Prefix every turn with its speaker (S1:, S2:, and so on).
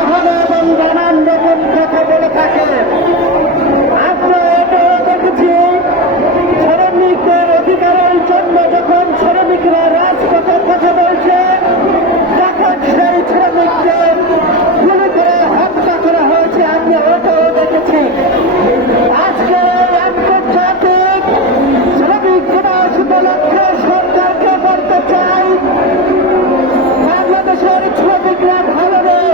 S1: কখনো এবং নানান রকম কথা বলে থাকে। আমরা এটাও দেখেছি শ্রমিকদের অধিকারের জন্য যখন শ্রমিকরা রাজপথে কথা বলছে, তখন সেই শ্রমিকদের গুলি করে হত্যা করা হয়েছে, আমি ওটাও দেখেছি। আজকে আন্তর্জাতিক শ্রমিক দিবস উপলক্ষে সরকারকে বলতে চাই, বাংলাদেশের শ্রমিকরা ভালো নেই।